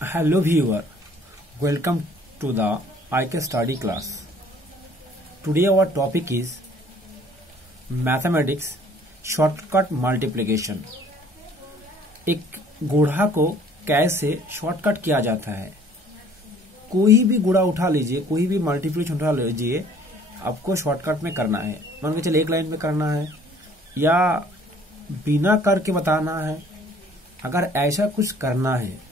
Hello viewer, welcome to the IK study class. Today our topic is mathematics shortcut multiplication. एक गुणा को कैसे shortcut किया जाता है। कोई भी गुणा उठा लीजिए, कोई भी मल्टीप्लिकेशन उठा लीजिए, आपको शॉर्टकट में करना है। मान के चलिए एक लाइन में करना है या बिना करके बताना है। अगर ऐसा कुछ करना है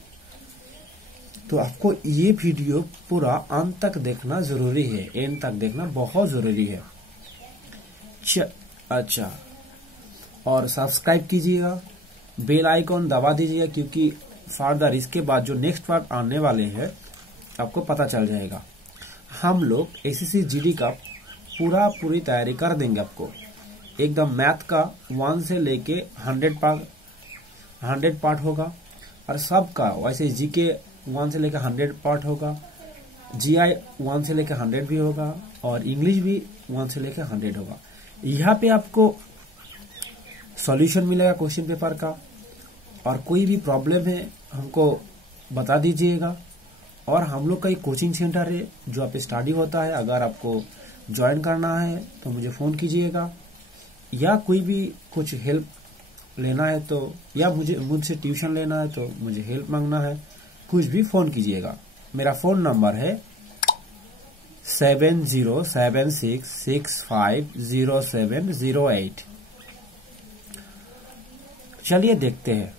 तो आपको ये वीडियो पूरा अंत तक देखना जरूरी है, एंड तक देखना बहुत जरूरी है। अच्छा, और सब्सक्राइब कीजिएगा, बेल आइकॉन दबा दीजिएगा, क्योंकि फर्दर इसके बाद जो नेक्स्ट पार्ट आने वाले हैं आपको पता चल जाएगा। हम लोग एसएससी जीडी का पूरी तैयारी कर देंगे आपको। एकदम मैथ का 1 से लेके 100 पार्ट होगा, और सबका वैसे जीके 1 से लेकर 100 पार्ट होगा, जीआई 1 से लेकर 100 भी होगा, और इंग्लिश भी 1 से लेकर 100 होगा। यहाँ पे आपको सॉल्यूशन मिलेगा क्वेश्चन पेपर का, और कोई भी प्रॉब्लम है हमको बता दीजिएगा। और हम लोग का एक कोचिंग सेंटर है जो आप स्टडी होता है। अगर आपको ज्वाइन करना है तो मुझे फोन कीजिएगा, या कोई भी कुछ हेल्प लेना है तो, या मुझसे ट्यूशन लेना है तो, मुझे हेल्प मांगना है, कुछ भी फोन कीजिएगा। मेरा फोन नंबर है 7076650708। चलिए देखते हैं।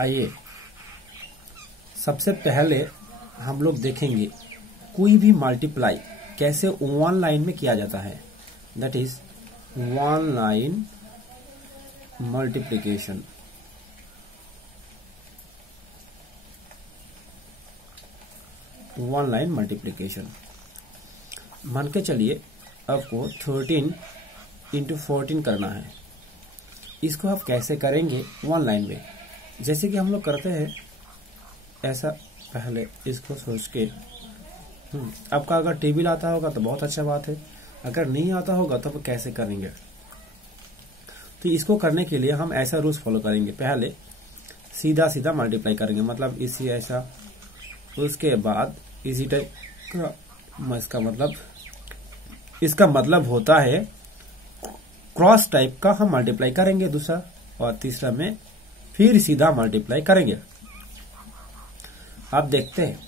आइए, सबसे पहले हम लोग देखेंगे कोई भी मल्टीप्लाई कैसे वन लाइन में किया जाता है। That is one line multiplication. One line multiplication मान के चलिए आपको 13 इंटू 14 करना है। इसको आप कैसे करेंगे वन लाइन में, जैसे कि हम लोग करते हैं ऐसा। पहले इसको सोच के आपका अगर टेबल आता होगा तो बहुत अच्छा बात है, अगर नहीं आता होगा तो आप कैसे करेंगे। तो इसको करने के लिए हम ऐसा रूल्स फॉलो करेंगे। पहले सीधा सीधा मल्टीप्लाई करेंगे, मतलब इसी ऐसा, उसके बाद इसी टाइप का। इसका मतलब होता है क्रॉस टाइप का हम मल्टीप्लाई करेंगे दूसरा, और तीसरा में फिर सीधा मल्टीप्लाई करेंगे। आप देखते हैं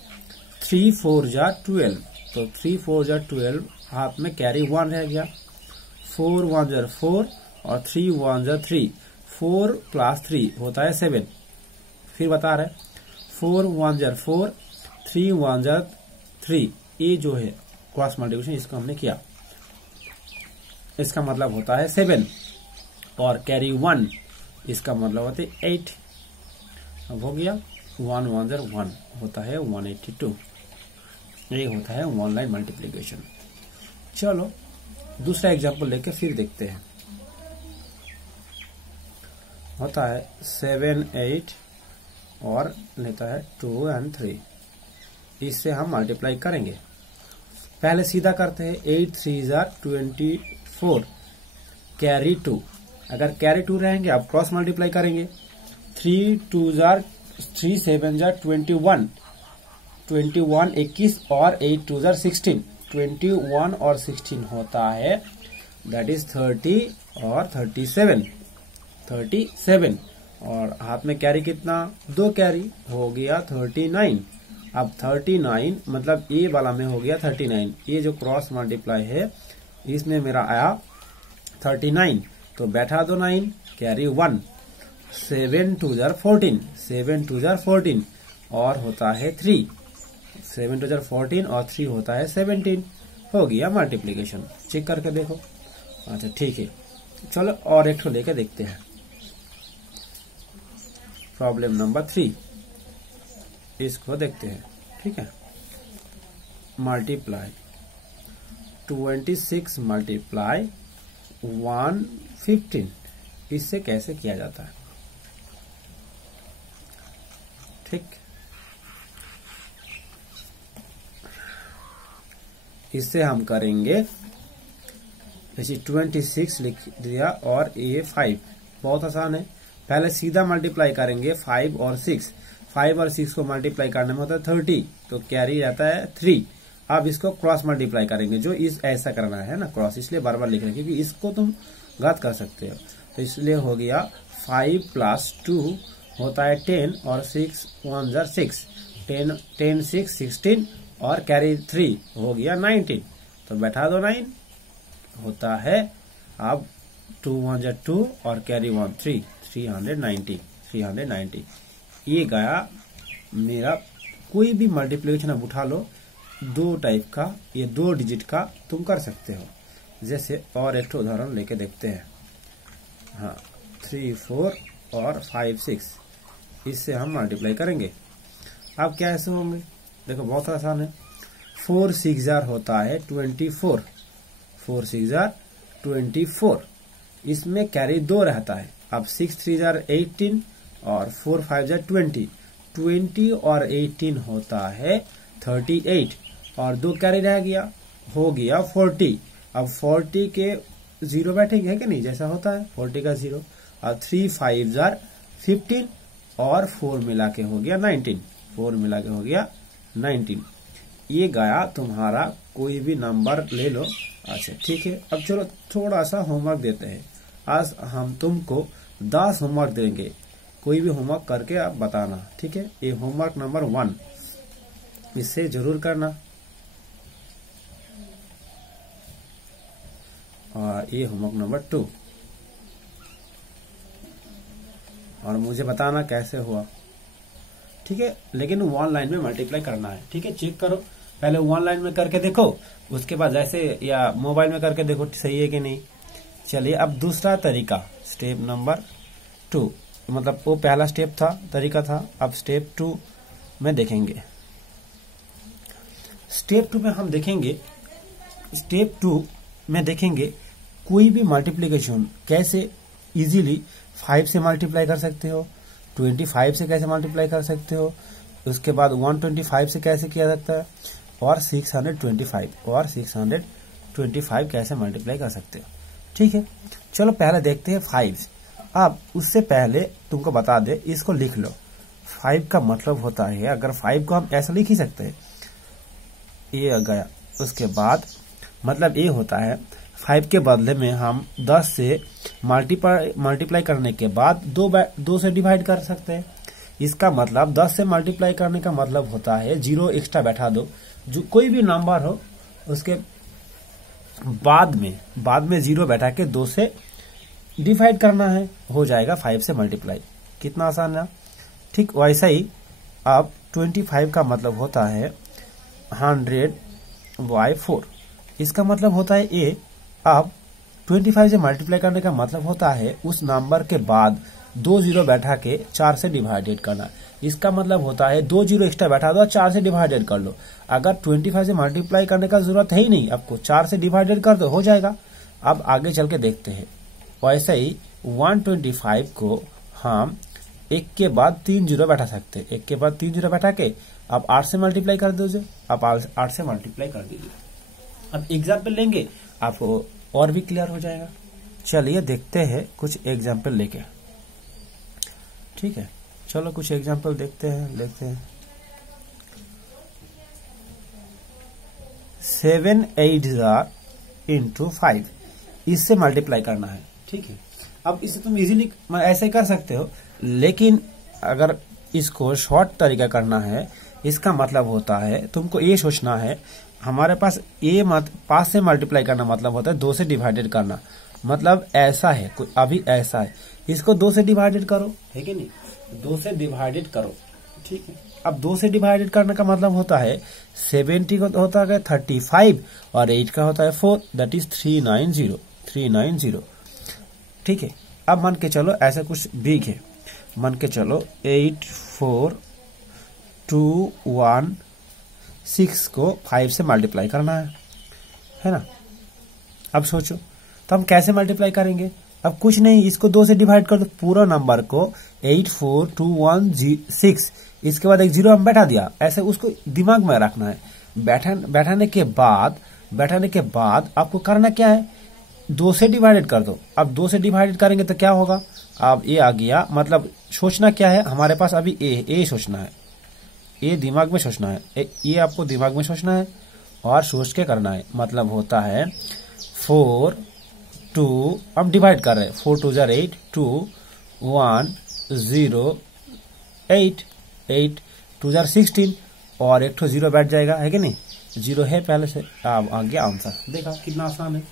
3 4 जा 12, तो 3 4 जा 12, हाथ में कैरी 1 रह गया। 4 1 जा 4 और 3 1 जा 3, 4 प्लस 3 होता है 7। फिर बता रहे 4 1 जा 4, 3 1 जा 3। ये जो है क्रॉस मल्टीप्लिकेशन, इसको हमने किया। इसका मतलब होता है 7 और कैरी 1, इसका मतलब होता है 8। अब हो गया 1 1 जा 1 होता है 182। ये होता है वन लाइन मल्टीप्लिकेशन। चलो दूसरा एग्जांपल लेके फिर देखते हैं। होता है 7 8 और लेता है 2 और 3। इससे हम मल्टीप्लाई करेंगे। पहले सीधा करते हैं 8 3 जा 24, कैरी 2। अगर कैरी 2 रहेंगे आप क्रॉस मल्टीप्लाई करेंगे। 3 2 जा 3 7 जा 21, 21 21 और 8 2 जा 16, 21 और 16 होता है दैट इज 30 और 37। और हाथ में कैरी कितना, 2 कैरी, हो गया 39। अब 39 मतलब ये वाला में हो गया 39। ये जो क्रॉस मल्टीप्लाई है इसमें मेरा आया 39, तो बैठा दो 9, कैरी 1। 7 2 जा 14, 7 2 जा 14 और होता है 3। 7 2 जा 14 और 3 होता है 17। हो गया मल्टीप्लिकेशन। चेक करके देखो। अच्छा ठीक है, चलो और एक ठो लेके देखते हैं। प्रॉब्लम नंबर 3, इसको देखते हैं। ठीक है, मल्टीप्लाई 26 मल्टीप्लाई 115, इससे कैसे किया जाता है। ठीक, इससे हम करेंगे जैसे 26 लिख दिया और ये 5, बहुत आसान है। पहले सीधा मल्टीप्लाई करेंगे 5 और 6, 5 और 6 को मल्टीप्लाई करने में होता है 30, तो कैरी रहता है 3। अब इसको क्रॉस मल्टीप्लाई करेंगे, जो इस ऐसा करना है ना क्रॉस, इसलिए बार बार लिख रहे हैं क्योंकि इसको तुम गलत कर सकते हो। तो इसलिए हो गया 5 + 2 होता है 10 और 6 1 जार 6, 10 6 16 और कैरी 3 हो गया 19। तो बैठा दो 9 होता है। अब 2 1 जार 2 और कैरी 1 3, 390। ये गया मेरा। कोई भी मल्टीप्लिकेशन अब उठा लो, 2 टाइप का, ये 2 डिजिट का तुम कर सकते हो। जैसे और एक उदाहरण लेके देखते हैं। हाँ, 3 4 और 5 6, इससे हम मल्टीप्लाई करेंगे। अब क्या ऐसे होंगे, देखो बहुत आसान है। 4 6 जार होता है 24, 4 6 जार 24, इसमें कैरी 2 रहता है। अब 6 3 जार 18 और 4 5 जार 20, 20 और 18 होता है 38 और 2 कैरी रह गया, हो गया 40। अब 40 के 0 बैठेंगे है कि नहीं, जैसा होता है 40 का 0। अब 3 5 जार 15 और 4 मिला के हो गया 19, 4 मिला के हो गया 19। ये गया तुम्हारा। कोई भी नंबर ले लो। अच्छा ठीक है, अब चलो थोड़ा सा होमवर्क देते हैं। आज हम तुमको 10 होमवर्क देंगे, कोई भी होमवर्क करके आप बताना, ठीक है। ये होमवर्क नंबर 1, इससे जरूर करना। और ये होमवर्क नंबर 2, और मुझे बताना कैसे हुआ, ठीक है। लेकिन 1 लाइन में मल्टीप्लाई करना है, ठीक है। चेक करो, पहले 1 लाइन में करके देखो, उसके बाद ऐसे या मोबाइल में करके देखो सही है कि नहीं। चलिए अब दूसरा तरीका, स्टेप नंबर 2, मतलब वो पहला स्टेप था, तरीका था। अब स्टेप 2 में देखेंगे। स्टेप 2 में हम देखेंगे, स्टेप 2 में देखेंगे कोई भी मल्टीप्लिकेशन कैसे इजीली 5 से मल्टीप्लाई कर सकते हो, 25 से कैसे मल्टीप्लाई कर सकते हो, उसके बाद 125 से कैसे किया जाता है, और 625 कैसे मल्टीप्लाई कर सकते हो, ठीक है। चलो पहले देखते हैं 5। अब उससे पहले तुमको बता दे, इसको लिख लो। 5 का मतलब होता है, अगर 5 को हम ऐसा लिख ही सकते हैं, ये गया। उसके बाद मतलब ये होता है 5 के बदले में हम 10 से मल्टीप्लाई करने के बाद 2 से डिवाइड कर सकते हैं। इसका मतलब 10 से मल्टीप्लाई करने का मतलब होता है 0 एक्स्ट्रा बैठा दो, जो कोई भी नंबर हो उसके बाद में 0 बैठा के 2 से डिवाइड करना है, हो जाएगा 5 से मल्टीप्लाई। कितना आसान है, ठीक वैसा ही। अब 25 का मतलब होता है 100/4, इसका मतलब होता है ए। अब 25 से मल्टीप्लाई करने का मतलब होता है उस नंबर के बाद 2 0 बैठा के 4 से डिवाइडेड करना। इसका मतलब होता है 2 0 एक्स्ट्रा बैठा दो, 4 से डिवाइडेड कर लो। अगर 25 से मल्टीप्लाई करने का जरूरत है ही नहीं आपको, 4 से डिवाइडेड कर दो, हो जाएगा। अब आगे चल के देखते हैं। वैसे ही 125 को हम 1 के बाद 3 0 बैठा सकते हैं, 1 के बाद 3 0 बैठा के अब 8 से मल्टीप्लाई कर दीजिए। अब 8 से मल्टीप्लाई कर दीजिए। अब एग्जाम्पल लेंगे, आपको और भी क्लियर हो जाएगा। चलिए देखते हैं कुछ एग्जाम्पल लेके, ठीक है। चलो कुछ एग्जाम्पल देखते हैं। 7 8 × 5, इससे मल्टीप्लाई करना है, ठीक है। अब इसे तुम इजीली ऐसे कर सकते हो, लेकिन अगर इसको शॉर्ट तरीका करना है, इसका मतलब होता है तुमको ये सोचना है, हमारे पास ये 5 से मल्टीप्लाई करना मतलब होता है 2 से डिवाइडेड करना। मतलब ऐसा है, अभी ऐसा है, इसको 2 से डिवाइडेड करो, है कि नहीं, 2 से डिवाइडेड करो, ठीक है। अब 2 से डिवाइडेड करने का मतलब होता है 70 का होता है 35 और 8 का होता है 4, दैट इज 390, ठीक है। अब मान के चलो ऐसा कुछ बिग है, मान के चलो 8 4 2 1 6 को 5 से मल्टीप्लाई करना है ना। अब सोचो तो हम कैसे मल्टीप्लाई करेंगे। अब कुछ नहीं, इसको 2 से डिवाइड कर दो, पूरा नंबर को 8 4 2 1 6, इसके बाद एक 0 हम बैठा दिया, ऐसे उसको दिमाग में रखना है। बैठाने के बाद बैठाने के बाद आपको करना क्या है, 2 से डिवाइडेड कर दो। अब 2 से डिवाइडेड करेंगे तो क्या होगा, अब ए आ गया, मतलब सोचना क्या है हमारे पास अभी ए सोचना है, ए दिमाग में सोचना है, ये आपको दिमाग में सोचना है और सोच के करना है। मतलब होता है 4 2, अब डिवाइड कर रहे हैं, 4 2 जार 8, 2 1 0 8, 8 2 जार 16 और एक तो 0 बैठ जाएगा, है कि नहीं, 0 है पहले से। अब आ गया आंसर, देखा कितना आसान है।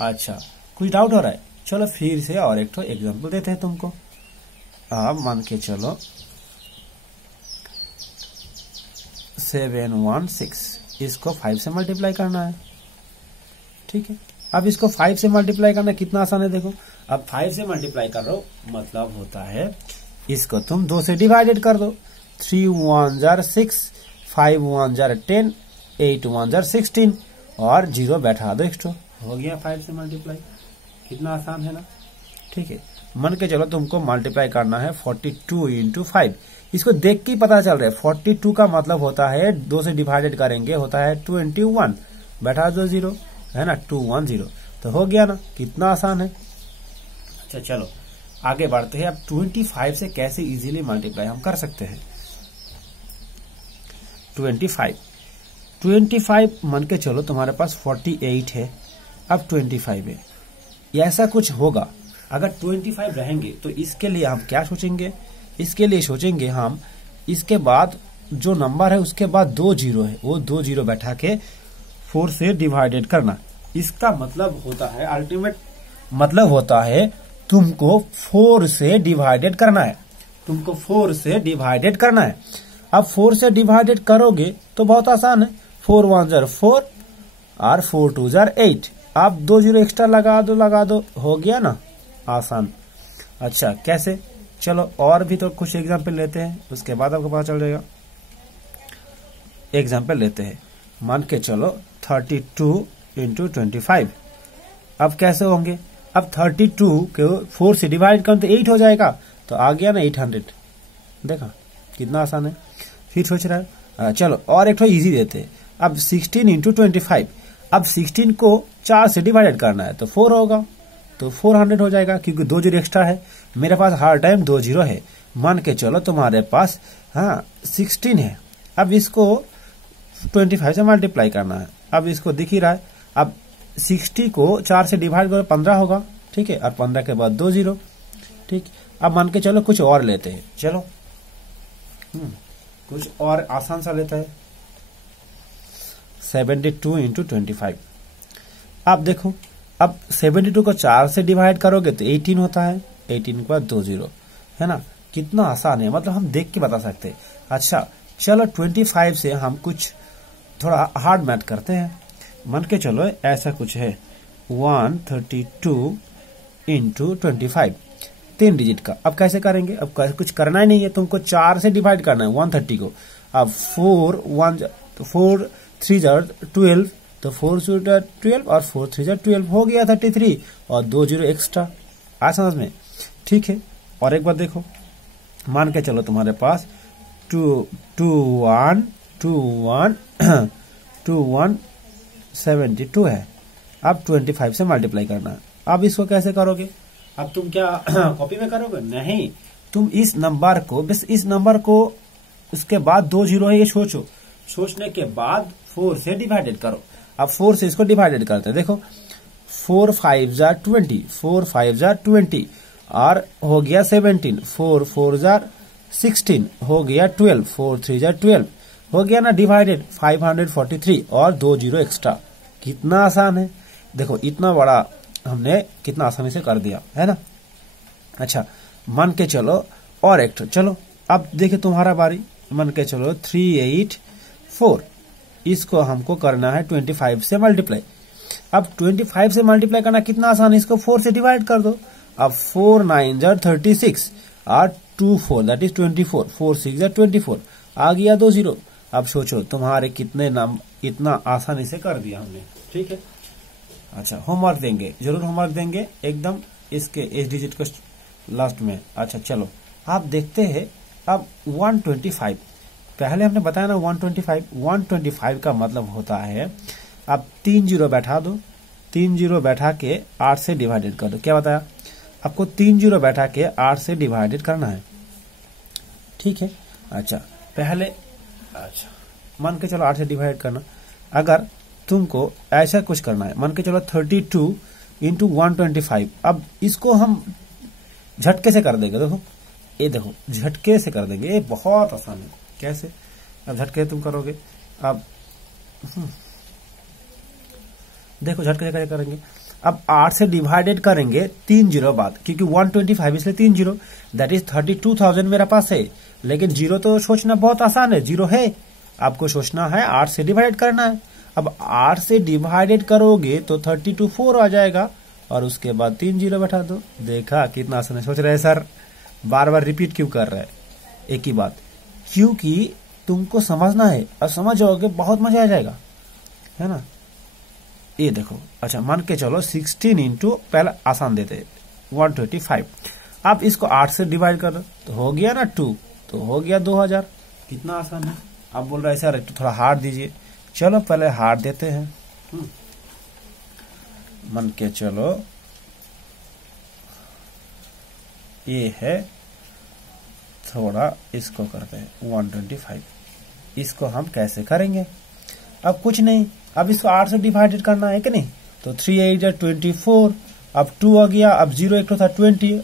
अच्छा, कुछ डाउट हो रहा है, चलो फिर से और एक तो एग्जांपल देते हैं तुमको। अब मान के चलो 716, इसको 5 से मल्टीप्लाई करना है, ठीक है। अब इसको 5 से मल्टीप्लाई करना कितना आसान है, देखो अब 5 से मल्टीप्लाई कर रहे हो, मतलब होता है इसको तुम 2 से डिवाइडेड कर दो, 3 1 जार 6, 5 1 जार 10, 8 1 जार 16 और 0 बैठा दो एक्स्ट्रा, हो गया 5 से मल्टीप्लाई। कितना आसान है ना, ठीक है। मन के चलो तुमको मल्टीप्लाई करना है 42 इंटू 5, इसको देख के पता चल रहा है 42 का मतलब होता है 2 से डिवाइडेड करेंगे होता है 21, बैठा दो 0, है ना, 210, तो हो गया ना, कितना आसान है। अच्छा चलो आगे बढ़ते हैं। अब 25 से कैसे इजीली मल्टीप्लाई हम कर सकते हैं। 25 मन के चलो तुम्हारे पास 48 है, अब 25 है, ऐसा कुछ होगा। अगर 25 रहेंगे तो इसके लिए हम क्या सोचेंगे, इसके लिए सोचेंगे हम इसके बाद जो नंबर है उसके बाद 2 0 है, वो 2 0 बैठा के 4 से डिवाइडेड करना। इसका मतलब होता है, अल्टीमेट मतलब होता है तुमको 4 से डिवाइडेड करना है, तुमको 4 से डिवाइडेड करना है। अब 4 से डिवाइडेड करोगे तो बहुत आसान है, 4 1 जार 4 और 4 2 जार 8, आप 2 0 एक्स्ट्रा लगा दो, हो गया ना, आसान। अच्छा कैसे, चलो और भी तो कुछ एग्जाम्पल लेते हैं, उसके बाद आपको पता चल जाएगा। एग्जाम्पल लेते हैं, मान के चलो 32 इंटू 25, अब कैसे होंगे, अब 32 को 4 से डिवाइड करें तो 8 हो जाएगा, तो आ गया ना 800, देखा कितना आसान है। फिर सोच रहा है चलो और एक तो इजी देते हैं, अब 16 इंटू 25, अब 16 को 4 से डिवाइडेड करना है तो 4 होगा, तो 400 हो जाएगा, क्योंकि 2 0 एक्स्ट्रा है, मेरे पास हर टाइम 2 0 है। मान के चलो तुम्हारे पास 16 है, अब इसको 25 से मल्टीप्लाई करना है, अब इसको दिख ही रहा है, अब 60 को 4 से डिवाइड करो 15 होगा, ठीक है, और 15 के बाद 2 0, ठीक। अब मान के चलो कुछ और लेते हैं, चलो कुछ और आसान सा लेता है, 72 इंटू 25। अब देखो, अब 72 को 4 से डिवाइड करोगे तो 18 होता है, 18 के बाद 2 0, है ना, कितना आसान है, मतलब हम देख के बता सकते हैं। अच्छा चलो 25 से हम कुछ थोड़ा हार्ड मैथ करते हैं, मान के चलो ऐसा कुछ है 132 इंटू 25, 3 डिजिट का। अब कैसे करेंगे, अब कुछ करना ही नहीं है, तुमको 4 से डिवाइड करना है 130 को। अब 4 3 जार 12, तो 4 जार 12 और 4 3 जार 12 हो गया 33 और 2 0 एक्स्ट्रा, आ समझ में, ठीक है। और एक बार देखो, मान के चलो तुम्हारे पास 2172 है, अब 25 से मल्टीप्लाई करना है। अब इसको कैसे करोगे, अब तुम क्या कॉपी में करोगे, नहीं, तुम इस नंबर को, बस इस नंबर को उसके बाद 2 0 है ये सोचो, सोचने के बाद 4 से डिवाइडेड करो। अब 4 से इसको डिवाइडेड करते हैं, देखो 4 5 जार 20, 4 5 जार 20 और हो गया 17, 4 4 जार 16 हो गया 12, 4 3 जार 12 हो गया ना डिवाइडेड 543 और 2 0 एक्स्ट्रा, कितना आसान है, देखो इतना बड़ा हमने कितना आसानी से कर दिया, है ना। अच्छा मान के चलो और एक तो, चलो अब देखिए तुम्हारा बारी, मान के चलो 384, इसको हमको करना है 25 से मल्टीप्लाई। अब 25 से मल्टीप्लाई करना कितना आसान है, इसको 4 से डिवाइड कर दो। अब 4 9 जार 36 और 2 4 दैट इज 24, 4 6 जार 24, आ गया 2 0। अब सोचो तुम्हारे कितने नाम, इतना आसानी से कर दिया हमने, ठीक है। अच्छा होमवर्क देंगे, जरूर होमवर्क देंगे एकदम, इसके इस डिजिट को लास्ट में। अच्छा चलो आप देखते हैं, अब 125 पहले हमने बताया ना, 125 का मतलब होता है अब 3 जीरो बैठा दो, 3 जीरो बैठा के 8 से डिवाइडेड कर दो। क्या बताया आपको? 3 जीरो बैठा के 8 से डिवाइडेड करना है, ठीक है। अच्छा पहले मान के चलो 8 से डिवाइड करना। अगर तुमको ऐसा कुछ करना है, मान के चलो 32 इंटू 125। अब इसको हम झटके से कर देंगे। देखो ये देखो झटके से कर देंगे, ये बहुत आसान है। कैसे? अब झटके तुम करोगे, अब देखो झटके से कैसे करेंगे। अब 8 से डिवाइडेड करेंगे 3 जीरो बाद, क्योंकि 125 इसलिए 3 जीरो, दैट इज 32,000 मेरा पास है। लेकिन जीरो तो सोचना बहुत आसान है, जीरो है, आपको सोचना है 8 से डिवाइडेड करना है। अब 8 से डिवाइडेड करोगे तो 32 4 आ जाएगा और उसके बाद 3 जीरो बैठा दो। देखा कितना आसान है। सोच रहे हैं सर बार बार रिपीट क्यों कर रहे हैं एक ही बात? क्योंकि तुमको समझना है, और समझ जाओगे बहुत मजा आ जाएगा, है ना। ये देखो, अच्छा मान के चलो 16 इंटू, पहले आसान देते 125। आप इसको 8 से डिवाइड कर दो तो हो गया ना 2, तो हो गया 2000। कितना आसान है। आप बोल रहे हैं सर थोड़ा हार्ड दीजिए, चलो पहले हार्ड देते हैं। मान के चलो ये है, थोड़ा इसको करते हैं 125। इसको हम कैसे करेंगे? अब कुछ नहीं, अब इसको 8 से डिवाइडेड करना है कि नहीं, तो 3 8 जार 24, अब 2 आ गया, अब 0 एक तो था 20,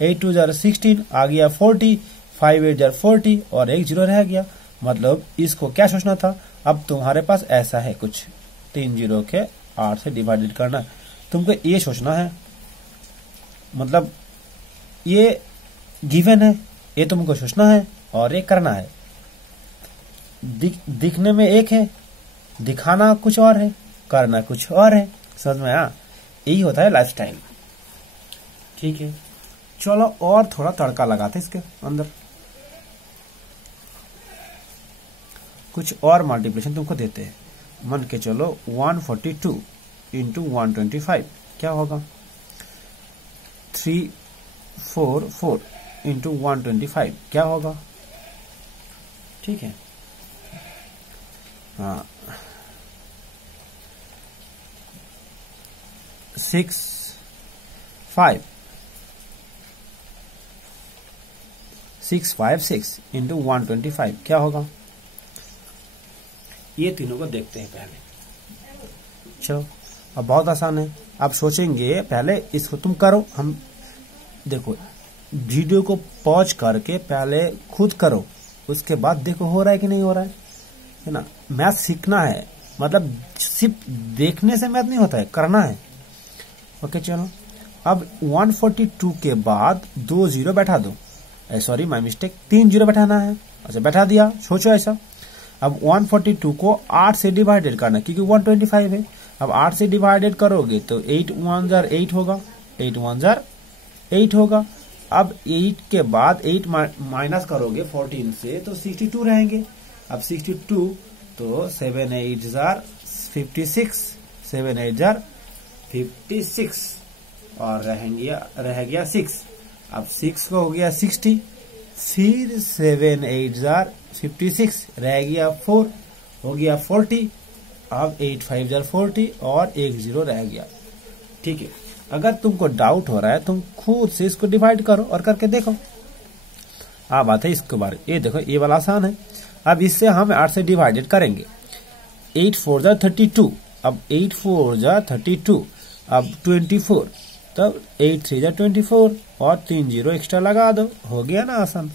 8 2 जार 16 आ गया 40, 5 8 जार 40 और एक 0 रह गया। मतलब इसको क्या सोचना था? अब तुम्हारे पास ऐसा है कुछ, 3 जीरो के 8 से डिवाइडेड करना, तुमको ये सोचना है। मतलब ये गिवन है, ये तुमको सोचना है और ये करना है। दिखने में एक है, दिखाना कुछ और है, करना कुछ और है। समझ में आया? यही होता है लाइफस्टाइल, ठीक है। चलो और थोड़ा तड़का लगाते इसके अंदर, कुछ और मल्टीप्लिकेशन तुमको देते हैं। मान के चलो 142 इंटू 125 क्या होगा? 344 इंटू 125 क्या होगा? ठीक है, हाँ 656 इंटू 125 क्या होगा? ये तीनों को देखते हैं पहले। चलो अब बहुत आसान है। आप सोचेंगे पहले इसको तुम करो, हम देखो वीडियो को पॉज करके पहले खुद करो, उसके बाद देखो हो रहा है कि नहीं हो रहा है ना। मैथ सीखना है, मतलब सिर्फ देखने से मैथ नहीं होता है, करना है। ओके चलो, अब 142 के बाद 2 जीरो बैठा दो, सॉरी माय मिस्टेक, 3 जीरो बैठाना है। अच्छा बैठा दिया, सोचो ऐसा। अब 142 को 8 से डिवाइडेड करना, क्योंकि 125 है। अब 8 से डिवाइडेड करोगे तो 8 1 जार 8 होगा, 8 1 जार 8 होगा। अब 8 के बाद 8 माइनस करोगे 14 से तो 62 रहेंगे। अब 62 तो 7 8 जार 56, 7 8 जार 56 और रह गया 6। अब 6 को हो गया 60, फिर 7 8 जार 56 रह गया 4, हो गया 40। अब 8 5 जार 40 और एक 0 रह गया। ठीक है, अगर तुमको डाउट हो रहा है तुम खुद से इसको डिवाइड करो और करके देखो। अब बात है इसके बारे, ये देखो ये वाला आसान है। अब इससे हम 8 से डिवाइडेड करेंगे, 8 4 जार 32, अब 8 4 जार 32, अब 24, तब 8 3 जार 24 और 3 जीरो एक्स्ट्रा लगा दो, हो गया ना आसान।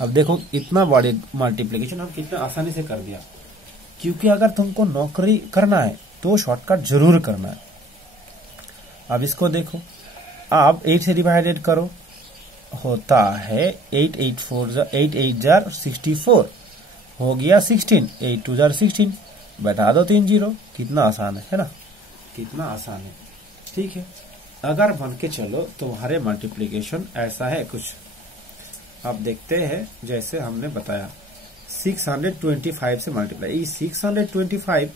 अब देखो इतना बड़े मल्टीप्लिकेशन हम कितना आसानी से कर दिया, क्योंकि अगर तुमको नौकरी करना है तो शॉर्टकट जरूर करना है। अब इसको देखो, अब 8 से डिवाइडेड करो, होता है 8 8 जार 64, हो गया 16, 8 2 जार 16, बैठा दो 3 जीरो। कितना आसान है ना, कितना आसान है। ठीक है, अगर बन के चलो तुम्हारे मल्टीप्लिकेशन ऐसा है कुछ, आप देखते हैं जैसे हमने बताया 625 से मल्टीप्लाई। इस 625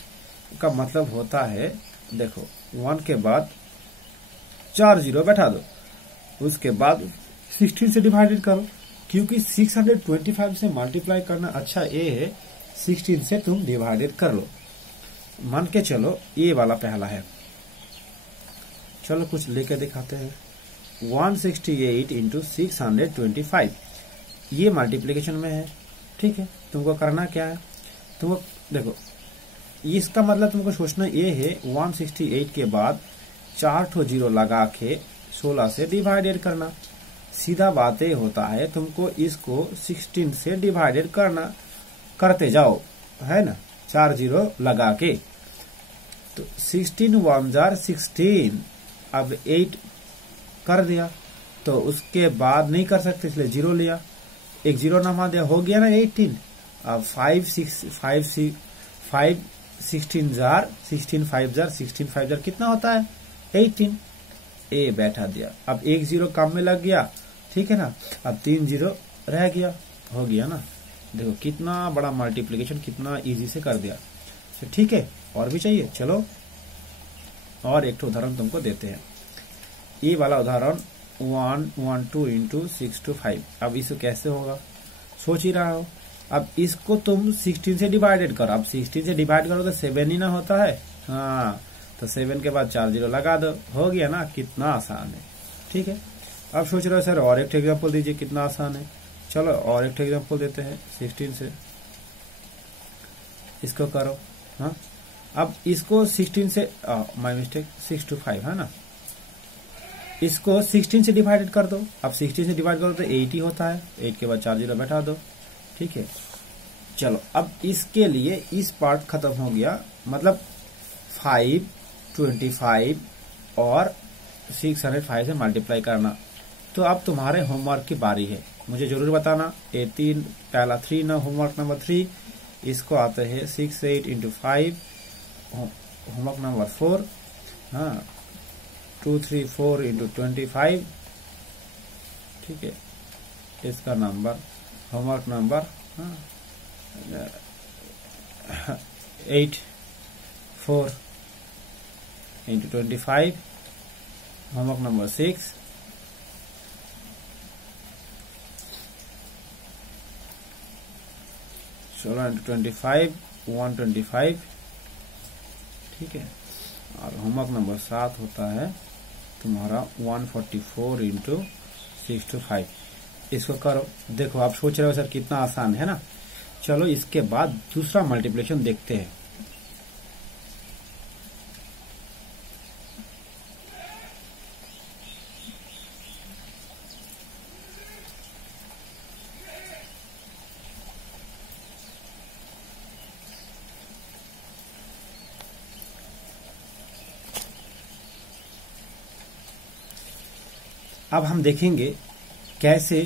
का मतलब होता है, देखो 1 के बाद 4 जीरो बैठा दो, उसके बाद 16 से डिवाइडेड करो, क्योंकि 625 से मल्टीप्लाई करना अच्छा ये है 16 से तुम डिवाइडेड कर लो। मान के चलो ये वाला पहला है, चलो कुछ लेके दिखाते हैं। 168 इंटू 625 ये मल्टीप्लीकेशन में है, ठीक है। तुमको करना क्या है, तुमको देखो इसका मतलब तुमको सोचना ये है 168 के बाद 4 ठो जीरो लगा के 16 से डिवाइडेड करना। सीधा बात ये होता है, तुमको इसको 16 से डिवाइडेड करना, करते जाओ, है ना, 4 जीरो लगा के। तो 16 1 जार 16, अब 8 कर दिया, तो उसके बाद नहीं कर सकते इसलिए जीरो लिया, एक जीरो नामा दिया, हो गया ना 18। अब 5 16 जार 16 5 जार 16 5 जार कितना होता है 18, ए बैठा दिया। अब एक जीरो काम में लग गया, ठीक है ना, अब 3 जीरो रह गया, हो गया ना। देखो कितना बड़ा मल्टीप्लिकेशन कितना इजी से कर दिया, तो ठीक है। और भी चाहिए, चलो और एक उदाहरण तुमको देते हैं। ये वाला उदाहरण 112 इंटू 625। अब इसको कैसे होगा सोच ही रहा हो। अब इसको तुम 16 से डिवाइडेड करो, अब 16 से डिवाइड करो तो 7 ही ना होता है, हाँ, तो 7 के बाद 4 जीरो लगा दो, हो गया ना, कितना आसान है, ठीक है। अब सोच रहे हो सर और एक एग्जाम्पल दीजिए, कितना आसान है, चलो और एक एग्जाम्पल देते हैं। 16 से इसको करो, हाँ। अब इसको 16 से माय मिस्टेक 625 है ना, इसको 16 से डिवाइडेड कर दो। अब 16 से डिवाइड करो तो 80 होता है, 8 के बाद 4 जीरो बैठा दो, ठीक है। चलो अब इसके लिए इस पार्ट खत्म हो गया, मतलब 5 25 और 605 से मल्टीप्लाई करना। तो अब तुम्हारे होमवर्क की बारी है, मुझे जरूर बताना। 18 पहला 3 ना, होमवर्क नंबर 3 इसको आते हैं 6 8 इंटू 5, होमवर्क नंबर 4, हाँ 2 3 4 इंटू 25, ठीक है। इसका number homework number 8 4 into 25, homework number 6 16 into 25 125, ठीक है। और होमवर्क नंबर 7 होता है तुम्हारा 144 इंटू 625। इसको करो, देखो आप सोच रहे हो सर कितना आसान है ना। चलो इसके बाद दूसरा मल्टीप्लिकेशन देखते हैं। अब हम देखेंगे कैसे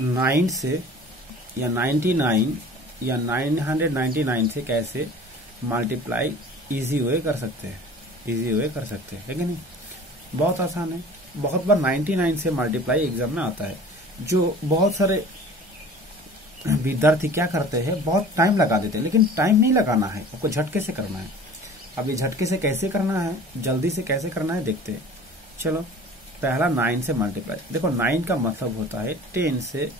9 से या 99 या 999 से कैसे मल्टीप्लाई इजी वे कर सकते हैं, इजी वे कर सकते हैं, है कि नहीं। बहुत आसान है। बहुत बार 99 से मल्टीप्लाई एग्जाम में आता है, जो बहुत सारे विद्यार्थी क्या करते हैं, बहुत टाइम लगा देते हैं, लेकिन टाइम नहीं लगाना है, आपको झटके से करना है। अब ये झटके से कैसे करना है, जल्दी से कैसे करना है देखते हैं। चलो पहला 9 से मल्टीप्लाई, देखो 9 का मतलब होता है 10 से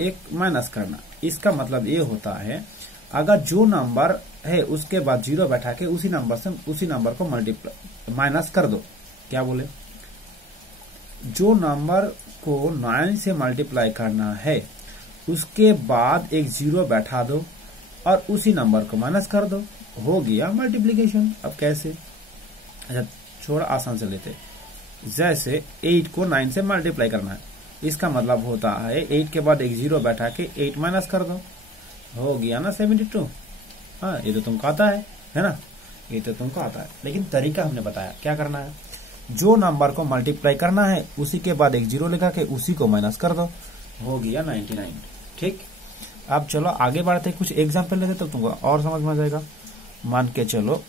एक माइनस करना। इसका मतलब ये होता है अगर जो नंबर है उसके बाद जीरो बैठा के उसी नंबर को मल्टीप्लाई माइनस कर दो। क्या बोले, जो नंबर को 9 से मल्टीप्लाई करना है उसके बाद एक जीरो बैठा दो और उसी नंबर को माइनस कर दो, हो गया मल्टीप्लीकेशन। अब कैसे, अच्छा थोड़ा आसान से लेते, जैसे 8 को 9 से मल्टीप्लाई करना है, इसका मतलब होता है 8 के बाद एक जीरो बैठा के 8 माइनस कर दो, हो गया ना 72। हाँ ये तो तुमको आता है ना, ये तो तुमको आता है, लेकिन तरीका हमने बताया क्या करना है। जो नंबर को मल्टीप्लाई करना है उसी के बाद एक जीरो लगा के उसी को माइनस कर दो, हो गया 99। ठीक, अब चलो आगे बढ़ते, कुछ एग्जाम्पल लेते तो तुमको और समझ में आ जाएगा। मान के चलो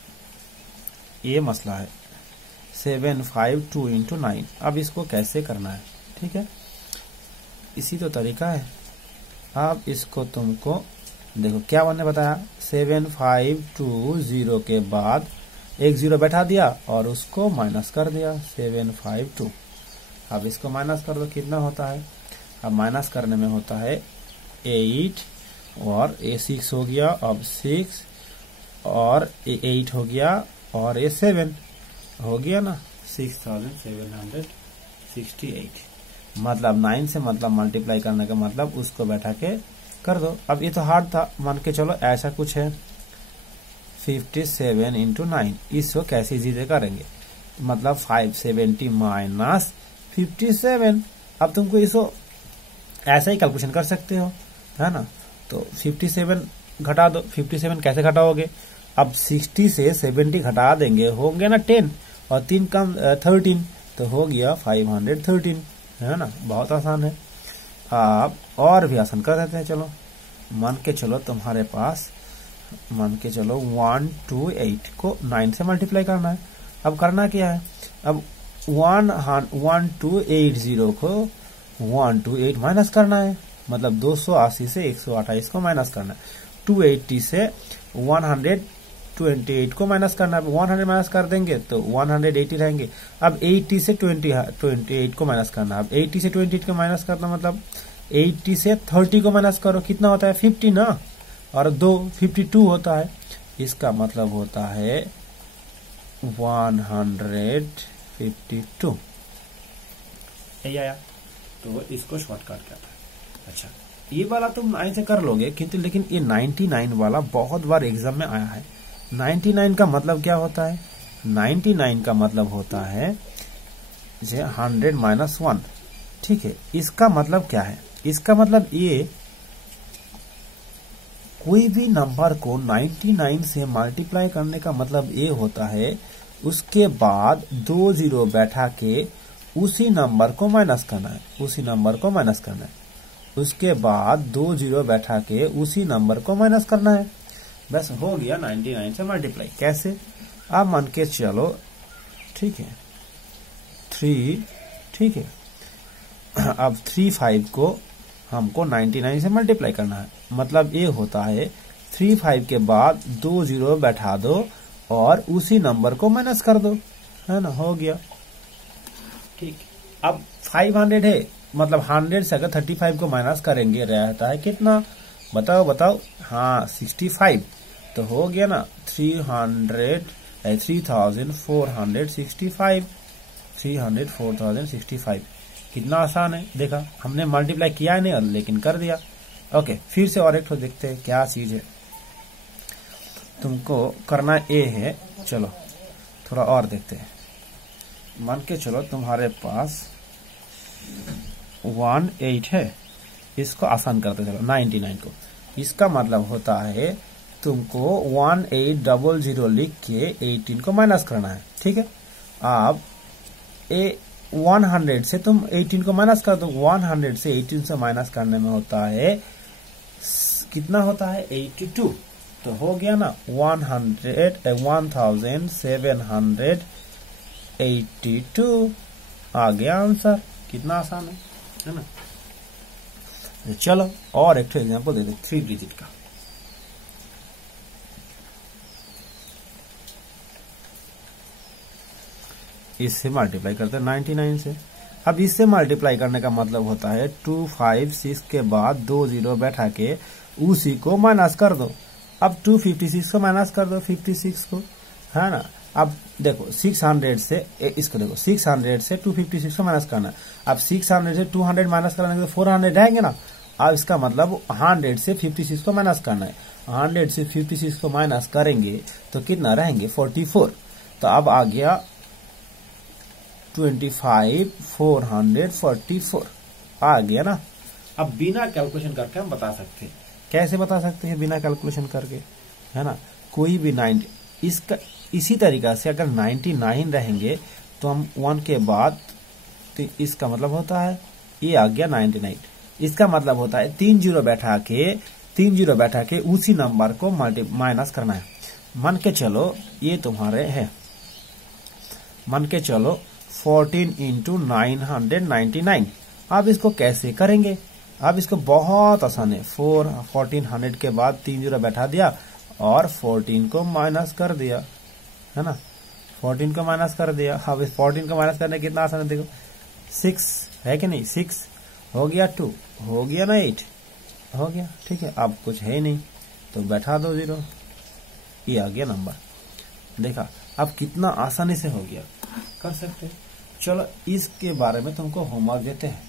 ये मसला है 752 इंटू 9। अब इसको कैसे करना है, ठीक है, इसी तो तरीका है। अब इसको तुमको देखो क्या मैंने बताया, 752 के बाद एक जीरो बैठा दिया और उसको माइनस कर दिया 752। अब इसको माइनस कर दो, कितना होता है, अब माइनस करने में होता है 8 और 6 हो गया। अब 6 और ये 8 हो गया और ये 7 हो गया ना, 6768। मतलब 9 से मतलब मल्टीप्लाई करने का मतलब उसको बैठा के कर दो। अब ये तो हार्ड था, मान के चलो ऐसा कुछ है 57 इंटू 9, इसको कैसे इजी करेंगे, मतलब 570 माइनस 57। अब तुमको इसको ऐसा ही कैलकुलेशन कर सकते हो, है ना। तो 57 घटा दो, 57 कैसे घटाओगे, अब 60 से 70 घटा देंगे, होंगे ना 10 और 3 कम 13, तो हो गया 513, है ना। बहुत आसान है। आप और भी आसान कर देते हैं। चलो मान के चलो तुम्हारे पास, मान के चलो 128 को 9 से मल्टीप्लाई करना है। अब करना क्या है, अब 1280 को 128 माइनस करना है, मतलब 280 से 128 को माइनस करना है। 280 से 128 को माइनस करना है। 100 माइनस कर देंगे तो 180 रहेंगे। अब 80 से 28 को माइनस करना है। अब 80 से 28 को माइनस करना मतलब 80 से 30 को माइनस करो, कितना होता है 50 ना, और 2 52 होता है। इसका मतलब होता है 152। यही आया, तो इसको शॉर्टकट कहता है। अच्छा, ये वाला तुम 9 से कर लोगे, किंतु लेकिन ये 99 वाला बहुत बार एग्जाम में आया है। 99 का मतलब क्या होता है, 99 का मतलब होता है 100 माइनस 1। ठीक है, इसका मतलब क्या है, इसका मतलब ये कोई भी नंबर को 99 से मल्टीप्लाई करने का मतलब ये होता है उसके बाद 2 जीरो बैठा के उसी नंबर को माइनस करना है, उसी नंबर को माइनस करना है, उसके बाद 2 जीरो बैठा के उसी नंबर को माइनस करना है। बस हो गया 99 से मल्टीप्लाई। कैसे, आप मान के चलो, ठीक है 3, ठीक है। अब 35 को हमको 99 से मल्टीप्लाई करना है, मतलब ये होता है 35 के बाद 2 जीरो बैठा दो और उसी नंबर को माइनस कर दो, है ना, हो गया। ठीक, अब 500 है, मतलब 100 से अगर 35 को माइनस करेंगे रहता है कितना, बताओ बताओ, हाँ 65, तो हो गया ना 304,065। कितना आसान है, देखा हमने मल्टीप्लाई किया है नहीं लेकिन कर दिया। ओके, फिर से और एक तो देखते हैं क्या चीज है, तुमको करना ए है। चलो थोड़ा और देखते हैं। मान के चलो तुम्हारे पास 18 है, इसको आसान करते चलो 99 को। इसका मतलब होता है तुमको 1800 लिख के 18 को माइनस करना है, ठीक है। अब 100 से तुम 18 को माइनस कर दो, 100 से 18 से माइनस करने में होता है कितना होता है 82, तो हो गया ना 1782 आ गया आंसर। कितना आसान है ना। चलो और एक एग्जांपल दे दो 3 डिजिट का। इससे मल्टीप्लाई करते हैं 99 से। अब इससे मल्टीप्लाई करने का मतलब होता है 256 के बाद 2 जीरो बैठा के उसी को माइनस कर दो। अब 256 को माइनस कर दो 56 को, है ना। अब देखो 600 से इसको देखो 600 से 256 को माइनस करना है। अब 600 से 200 माइनस करने के 400 रहेंगे ना। अब इसका मतलब 100 से 56 को माइनस करना है। 100 से 56 को माइनस करेंगे तो कितना रहेंगे 44। तो अब आ गया 25,444 आ गया ना। अब बिना कैलकुलेशन करके हम बता सकते हैं। कैसे बता सकते हैं बिना कैलकुलेशन करके, है ना। कोई भी 90 इसका इसी तरीका से अगर 99 रहेंगे तो हम 1 के बाद, तो इसका मतलब होता है ये आ गया 99। इसका मतलब होता है 3 जीरो बैठा के उसी नंबर को माइनस करना है। मान के चलो ये तुम्हारे है, मान के चलो 14 इंटू 999। अब इसको कैसे करेंगे, अब इसको बहुत आसान है। 1400 के बाद 3 जीरो बैठा दिया और 14 को माइनस कर दिया, है ना। 14 को माइनस कर दिया। अब इस 14 को माइनस करने कितना आसान है, देखो 6 है कि नहीं, 6 हो गया, 2 हो गया ना, 8 हो गया, ठीक है। अब कुछ है नहीं तो बैठा दो जीरो, ये आ गया नंबर। देखा अब कितना आसानी से हो गया, कर सकते हैं। चलो इसके बारे में तुमको होमवर्क देते हैं,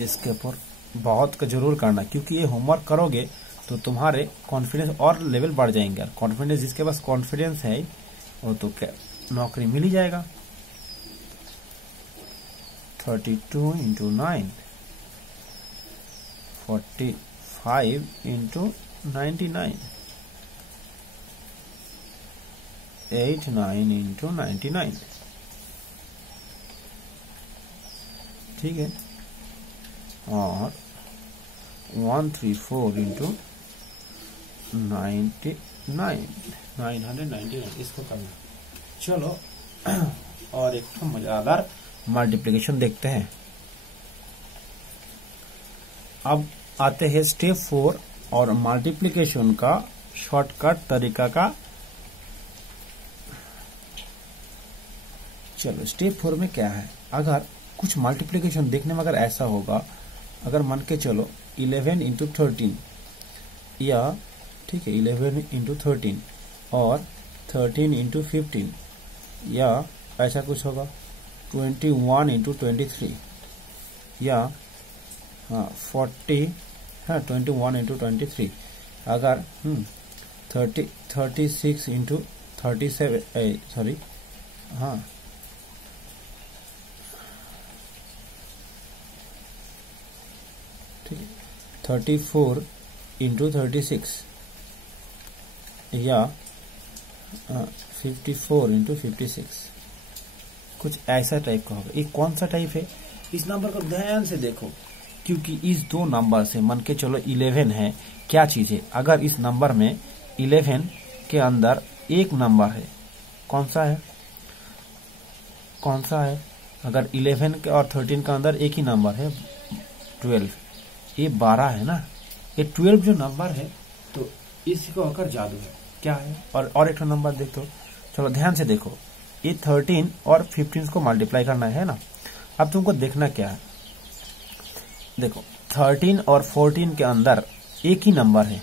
इसके ऊपर बहुत जरूर करना, क्योंकि ये होमवर्क करोगे तो तुम्हारे कॉन्फिडेंस और लेवल बढ़ जाएंगे। कॉन्फिडेंस, जिसके पास कॉन्फिडेंस है वो तो नौकरी मिल ही जाएगा। 32 इंटू 9, 45 इंटू 99, 89 इंटू 99, ठीक है। और 134 इंटू 999, इसको करना। चलो और एक तो मजेदार मल्टीप्लिकेशन देखते हैं। अब आते हैं स्टेप 4 और मल्टीप्लिकेशन का शॉर्टकट तरीका का। चलो स्टेप 4 में क्या है, अगर कुछ मल्टीप्लिकेशन देखने में अगर ऐसा होगा, अगर मान के चलो 11 इंटू 13, या ठीक है 11 इंटू 13 और 13 इंटू 15, या ऐसा कुछ होगा 21 इंटू 23, या 21 इंटू 23, अगर 36 इंटू 37, सॉरी हाँ ठीक है 34 इंटू 36, या 54 इंटू 56, कुछ ऐसा टाइप का होगा। ये कौन सा टाइप है, इस नंबर को ध्यान से देखो, क्योंकि इस दो नंबर से मन के चलो 11 है, क्या चीज है, अगर इस नंबर में 11 के अंदर एक नंबर है, कौन सा है, कौन सा है, अगर 11 के और 13 के अंदर एक ही नंबर है 12, ये 12 है ना, ये 12 जो नंबर है तो इसको आकर जादू है, क्या है। और एक नंबर देखो, चलो ध्यान से देखो, ये 13 और 15 को मल्टीप्लाई करना है ना। अब तुमको देखना क्या है, देखो 13 और 14 के अंदर एक ही नंबर है,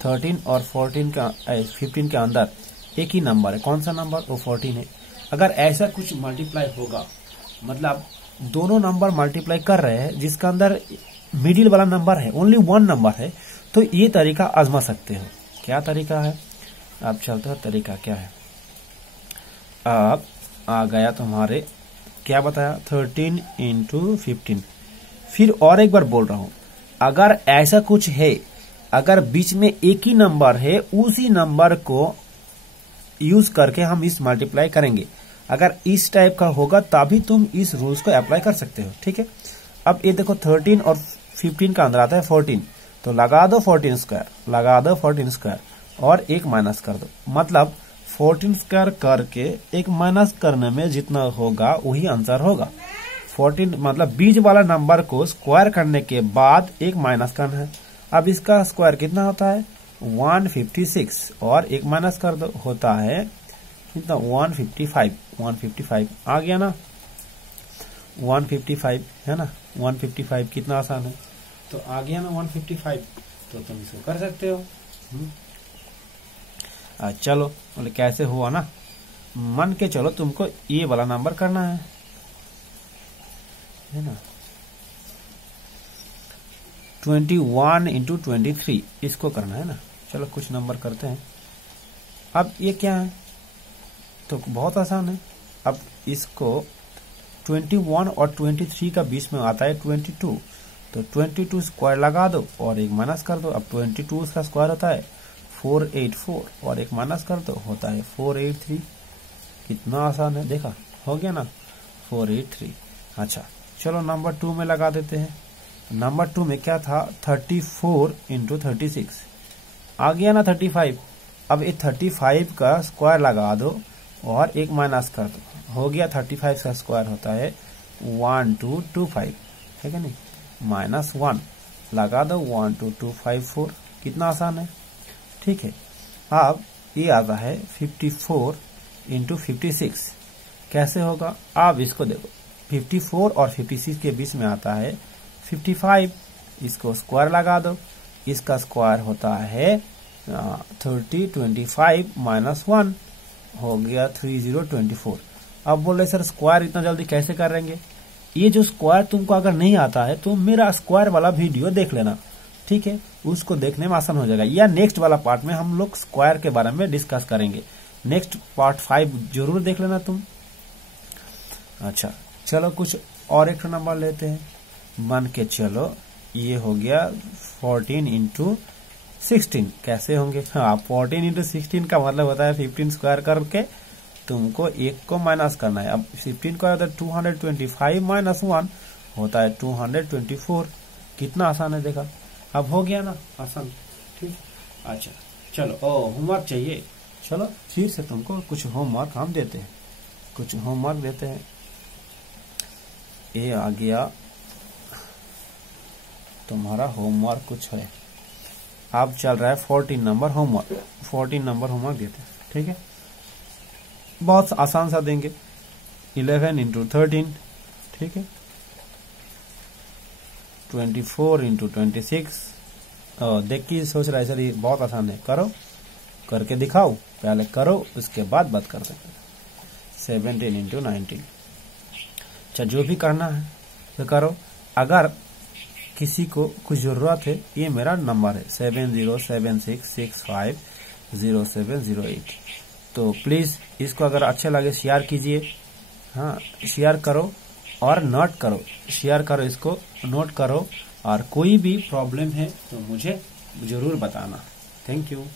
13 और 14 का 15 के अंदर एक ही नंबर है, कौन सा नंबर, वो 14 है। अगर ऐसा कुछ मल्टीप्लाई होगा, मतलब दोनों नंबर मल्टीप्लाई कर रहे हैं जिसका अंदर मिडिल वाला नंबर है, ओनली वन नंबर है, तो ये तरीका आजमा सकते हो। क्या तरीका है, आप चलते हो, तरीका क्या है। अब आ गया तुम्हारे, क्या बताया 13 इंटू 15, फिर और एक बार बोल रहा हूं, अगर ऐसा कुछ है, अगर बीच में एक ही नंबर है, उसी नंबर को यूज करके हम इस मल्टीप्लाई करेंगे। अगर इस टाइप का होगा तभी तुम इस रूल्स को अप्लाई कर सकते हो, ठीक है। अब ये देखो 13 और 15 का अंदर आता है 14, तो लगा दो 14 स्क्वायर, लगा दो 14 स्क्वायर और एक माइनस कर दो, मतलब 14 स्क्वायर करके एक माइनस करने में जितना होगा वही आंसर होगा। 14 मतलब बीच वाला नंबर को स्क्वायर करने के बाद एक माइनस करना है। अब इसका स्क्वायर कितना होता है 156, और एक माइनस कर दो, होता है कितना 155 आ गया ना, 155 है ना, 155 कितना आसान है, तो आ गया ना 155, तो तुम इसको कर सकते हो। चलो बोले कैसे हुआ ना, मन के चलो तुमको ये वाला नंबर करना है ना, 21 इंटू 23 इसको करना है ना। चलो कुछ नंबर करते हैं। अब ये क्या है, तो बहुत आसान है। अब इसको 21 और 23 का बीच में आता है 22, तो 22 स्क्वायर लगा दो और एक माइनस कर दो। अब 22 का स्क्वायर होता है 484 और एक माइनस कर दो, होता है 483। कितना आसान है, देखा, हो गया ना 483। अच्छा चलो नंबर 2 में लगा देते हैं। नंबर 2 में क्या था 34 इंटू 36, आ गया ना 35। अब ये 35 का स्क्वायर लगा दो और एक माइनस कर दो, हो गया 35 का स्क्वायर होता है 1225, है क्या नहीं, -1 लगा दो 12254। कितना आसान है, ठीक है। अब ये आता है 54 इंटू 56, कैसे होगा, आप इसको देखो 54 और 56 के बीच में आता है 55, इसको स्क्वायर लगा दो इसका स्क्वायर होता है 30, 25 माइनस 1 हो गया 3024। अब बोल रहे सर स्क्वायर इतना जल्दी कैसे करेंगे? ये जो स्क्वायर तुमको अगर नहीं आता है तो मेरा स्क्वायर वाला वीडियो देख लेना, ठीक है, उसको देखने में आसान हो जाएगा। या नेक्स्ट वाला पार्ट में हम लोग स्क्वायर के बारे में डिस्कस करेंगे। नेक्स्ट पार्ट 5 जरूर देख लेना तुम। अच्छा चलो कुछ और एक नंबर लेते हैं। मान के चलो ये हो गया 14 इंटू 16। कैसे होंगे? हाँ, 14 इंटू 16 का मतलब होता है 15 स्क्वायर करके तुमको एक को माइनस करना है। अब 15 का होता है 225 माइनस 1 होता है 224। कितना आसान है देखा। अब हो गया ना आसान, ठीक। अच्छा चलो होमवर्क चाहिए, चलो फिर से तुमको कुछ होमवर्क हम देते हैं, कुछ होमवर्क देते हैं। ये आ गया तुम्हारा होमवर्क कुछ है। अब चल रहा है 14 नंबर होमवर्क। 14 नंबर होमवर्क देते हैं, ठीक है। बहुत आसान सा देंगे। 11 इंटू 13, ठीक है। 24 इंटू 26। देख के सोच रहा है सर ये बहुत आसान है, करो, करके दिखाओ। पहले करो उसके बाद बात करते हैं। 17 इंटू 19। अच्छा जो भी करना है तो करो। अगर किसी को कुछ जरूरत है, ये मेरा नंबर है 7076650708। तो प्लीज इसको अगर अच्छा लगे शेयर कीजिए। हाँ शेयर करो और नोट करो, शेयर करो, इसको नोट करो। और कोई भी प्रॉब्लम है तो मुझे जरूर बताना। Thank you.